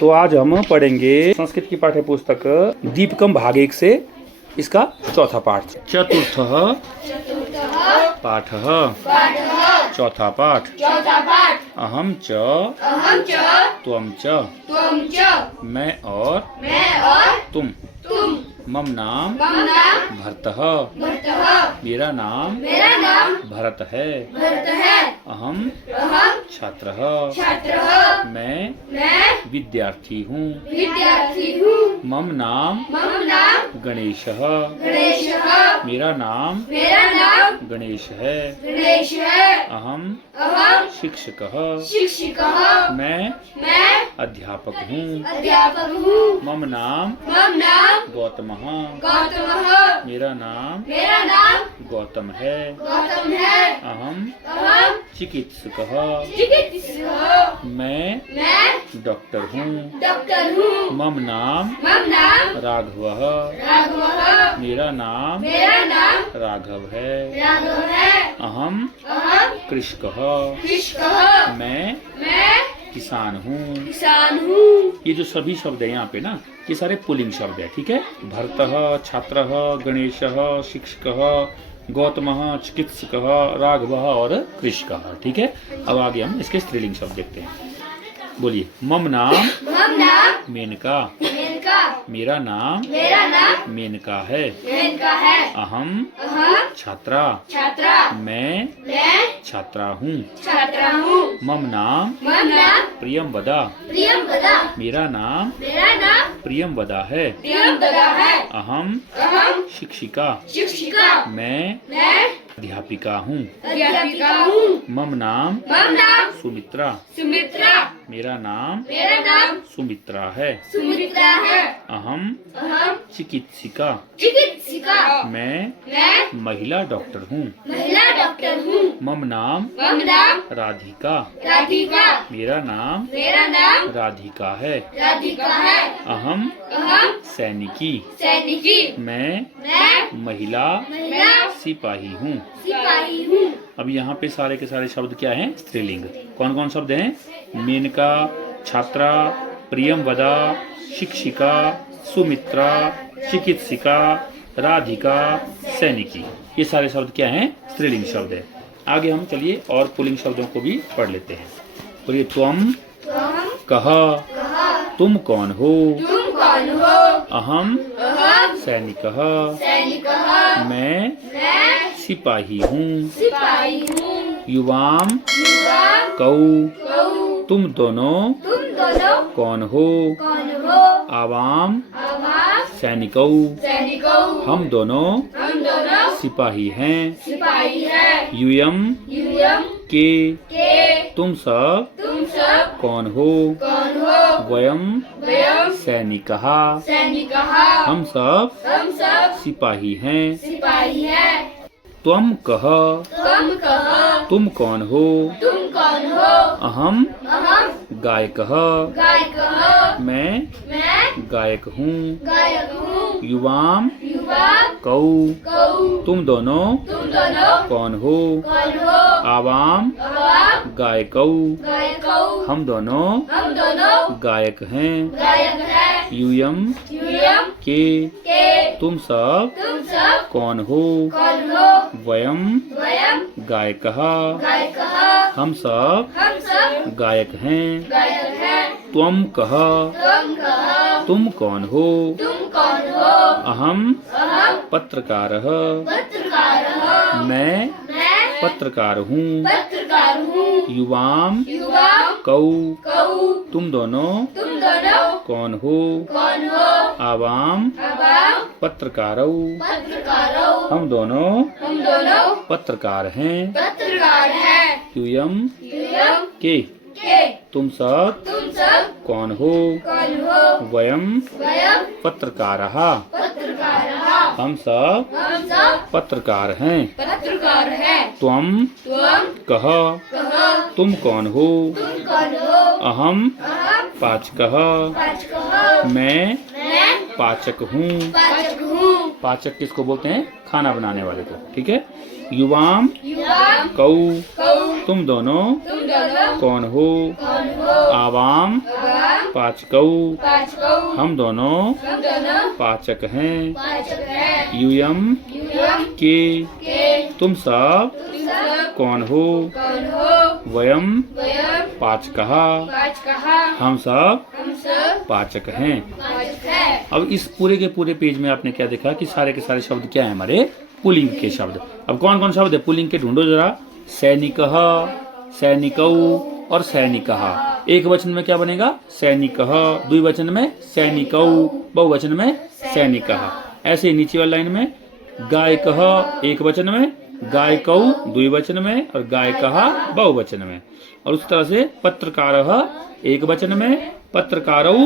तो आज हम पढ़ेंगे संस्कृत की पाठ्य पुस्तक दीपकम भाग 1 से इसका चौथा पाठ। चतुर्थ पाठ चौथा पाठ। अहम च त्वम च मैं और तुम। मम नाम भरतः मेरा नाम भरत है। अहम छात्रः मैं विद्यार्थी हूँ। मम नाम गणेशः मेरा नाम गणेश है। अहम शिक्षकः मैं अध्यापक हूँ। मम नाम गौतमः मेरा नाम गौतम है। अहम चिकित्सकः मैं डॉक्टर हूँ। मम नाम राघवः मेरा नाम राघव है। अहम कृषकः मैं किसान हूँ। ये जो सभी शब्द है यहाँ पे ना, ये सारे पुल्लिंग शब्द है। ठीक है, भरतः, छात्रः, गणेशः, शिक्षकः, गौतमः, चिकित्सकः, राघवः और कृषकः। ठीक है, अब आगे हम इसके स्त्रीलिंग शब्द देखते हैं। बोलिए। मम नाम मेनका मेरा नाम मेनका है। अहम छात्रा मैं छात्रा हूँ। मम नाम प्रियंवदा मेरा नाम प्रियंवदा है। अहम शिक्षिका मैं अध्यापिका हूँ। मम नाम सुमित्रा मेरा नाम सुमित्रा है। अहम चिकित्सिका मैं महिला डॉक्टर हूँ। मम नाम राधिका मेरा नाम राधिका है। अहम सैनिकी मैं महिला सिपाही हूँ। अब यहाँ पे सारे के सारे शब्द क्या हैं? स्त्रीलिंग। कौन कौन शब्द हैं? मेनका, छात्रा, प्रियंवदा, शिक्षिका, सुमित्रा, चिकित्सिका, राधिका, सैनिकी। ये सारे शब्द क्या हैं? स्त्रीलिंग शब्द है। आगे हम चलिए और पुल्लिंग शब्दों को भी पढ़ लेते हैं। बोलिए। त्वम कह तुम कौन हो? अहम सैनिकः मैं सिपाही हूँ। युवाम कौ तुम दोनों कौन हो? आवाम सैनिकौ हम दोनों सिपाही हैं। यूयम के तुम सब कौन हो? वयम सैनिकः हम सब सिपाही हैं। त्वम कह तुम कौन हो? अहम गायकः मैं गायक हूँ। युवाम कौ तुम दोनों कौन हो? आवाम गायकौ हम दोनों गायक हैं। यूयम के तुम सब कौन हो? वयम गायकः हम सब गायक हैं। त्वम कह तुम कौन हो? अहम पत्रकारः मैं पत्रकार हूँ। युवाम कौ तुम दोनों कौन हो? आवाम पत्रकारौ हम दोनों पत्रकार हैं। यूयम के तुम सब कौन हो? वयम पत्रकारः हम सब पत्रकार हैं। त्वम कह तुम कौन हो? अहम पाचकः मैं पाचक हूँ। पाचक किसको बोलते हैं? खाना बनाने वाले को। ठीक है। युवाम कौ तुम दोनों कौन हो? आवाम पाचकौ, हम दोनों पाचक हैं। यूयम के, तुम सब कौन हो? वयम पाचकः, हम सब पाचक हैं। अब इस पूरे के पूरे पेज में आपने क्या देखा कि सारे के सारे शब्द क्या है हमारे पुल्लिंग के शब्द। अब कौन कौन शब्द है पुल्लिंग के, ढूंढो जरा। सैनिकः, सैनिकौ और सैनिकः। एक वचन में क्या बनेगा? सैनिकः, द्विवचन में सैनिकौ, बहुवचन में सैनिकः। ऐसे ही नीचे वाली लाइन में गायकः एक वचन में, गायकौ द्विवचन में और गायकः बहुवचन में। और उस तरह से पत्रकारः एक वचन में, पत्रकारौ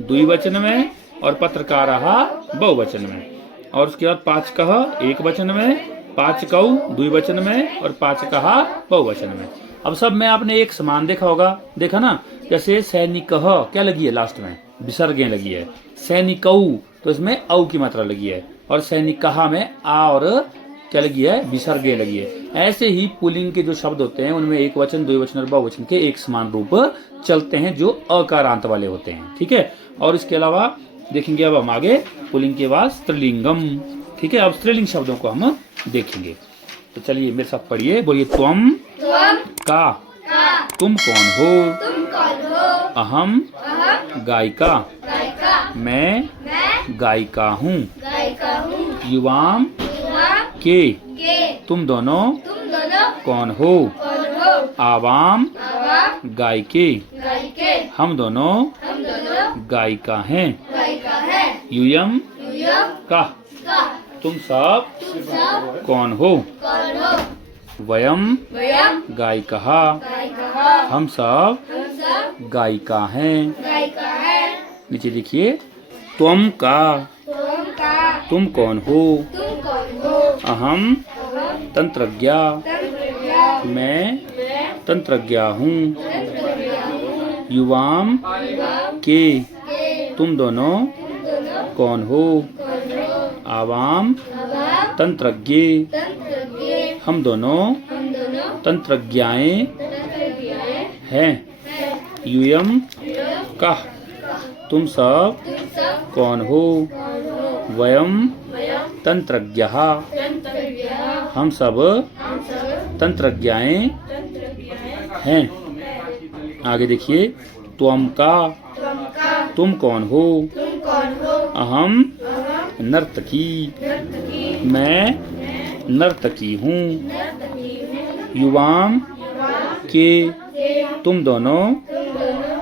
द्विवचन में और पत्रकारः बहुवचन में। और उसके बाद पाचकः एक वचन में, पाचकौ द्विवचन में और पाचकः बहुवचन में। अब सब में आपने एक समान देखा होगा, देखा ना। जैसे सैनिकः क्या लगी है लास्ट में? विसर्गें लगी है। सैनिकौ तो इसमें औ की मात्रा लगी है और सैनिकः में आ और क्या लगी है? विसर्गें लगी है। ऐसे ही पुल्लिंग के जो शब्द होते हैं उनमें एक वचन, द्विवचन और बहुवचन के एक समान रूप चलते हैं जो अकारांत वाले होते हैं। ठीक है। और इसके अलावा देखेंगे अब हम आगे पुल्लिंग के बाद स्त्रीलिंगम। ठीक है। अब स्त्रीलिंग शब्दों को हम देखेंगे। तो चलिए मेरे साथ पढ़िए, बोलिए। त्वम का, तुम कौन हो? अहम गायिका, मैं गायिका हूँ। युवाम के, तुम दोनों कौन हो? आवाम गायिके, हम दोनों गायिका हैं। यूयम का, तुम सब कौन हो? वयम गायिकः, हम सब गायिका हैं। नीचे देखिए। त्वम का, तुम कौन हो? अहम तंत्रज्ञा, मैं तंत्रज्ञा हूँ। युवाम के, तुम दोनों कौन हो? आवाम तंत्रज्ञ, हम दोनों तंत्रज्ञाएं हैं। यूयम का, तुम सब कौन हो? वयम तंत्रज्ञः, हम सब तंत्रज्ञाएं हैं। आगे देखिए। त्वम का, तुम कौन हो? अहम नर्तकी, मैं नर्तकी हूँ। युवाम के, तुम दोनों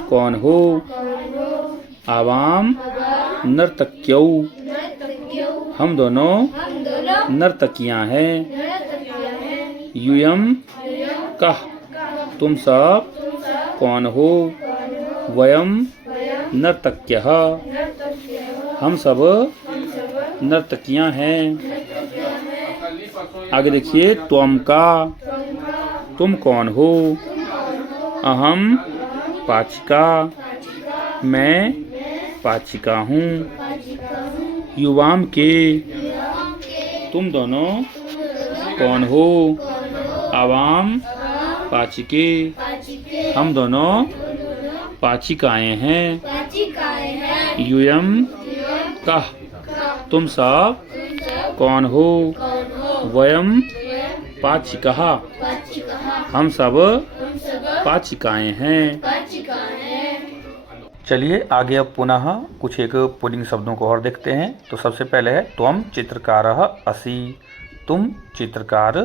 कौन हो? आवाम नर्तक्यौ, हम दोनों नर्तकियां हैं। यूयम कः, तुम सब कौन हो? वयम नर्तक्यः, हम सब नर्तकियां हैं। आगे देखिए। त्वम का, तुम कौन हो? अहम पाचिका, मैं पाचिका हूँ। युवाम के, तुम दोनों कौन हो? आवाम पाचिके, हम दोनों पाचिकाएं हैं। यूयम कः, तुम सब कौन हो? वयम पाचिकः, हम सब पाचिकाएं हैं। चलिए आगे अब पुनः कुछ एक पुल्लिंग शब्दों को और देखते हैं। तो सबसे पहले है त्वम चित्रकारः असि, तुम चित्रकार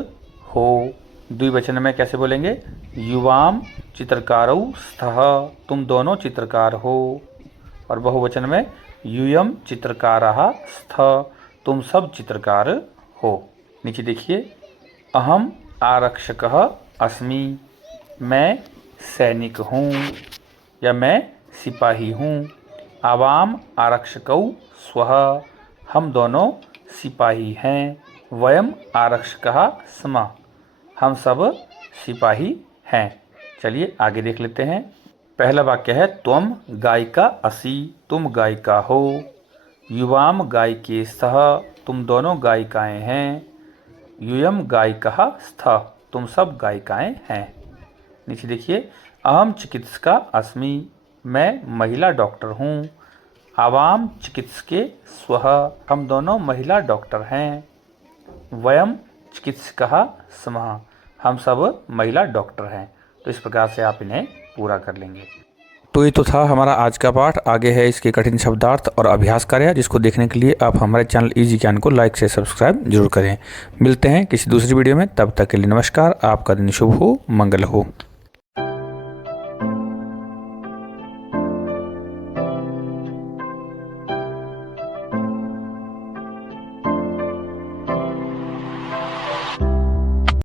हो। द्विवचन में कैसे बोलेंगे? युवाम चित्रकारौ स्तः, तुम दोनों चित्रकार हो। और बहुवचन में यूयम चित्रकारः स्तः, तुम सब चित्रकार हो। नीचे देखिए। अहम आरक्षकः अस्मि, मैं सैनिक हूँ या मैं सिपाही हूँ। आवाम आरक्षकौ स्वः, हम दोनों सिपाही हैं। वयम आरक्षकः स्मः, हम सब सिपाही हैं। चलिए आगे देख लेते हैं। पहला वाक्य है त्वम गायिका असि, तुम गायिका हो। युवाम गायिके स्तः, तुम दोनों गायिकाएं हैं। यूयम गायिकः स्तः, तुम सब गायिकाएं हैं। नीचे देखिए, अहम चिकित्सका अस्मि, मैं महिला डॉक्टर हूँ। आवाम चिकित्सके स्वः, हम दोनों महिला डॉक्टर हैं। वयम चिकित्सकः स्मः, हम सब महिला डॉक्टर हैं। तो इस प्रकार से आप इन्हें पूरा कर लेंगे। तो ये तो था हमारा आज का पाठ। आगे है इसके कठिन शब्दार्थ और अभ्यास कार्य, जिसको देखने के लिए आप हमारे चैनल इजी ज्ञान को लाइक से सब्सक्राइब जरूर करें। मिलते हैं किसी दूसरी वीडियो में, तब तक के लिए नमस्कार। आपका दिन शुभ हो, मंगल हो।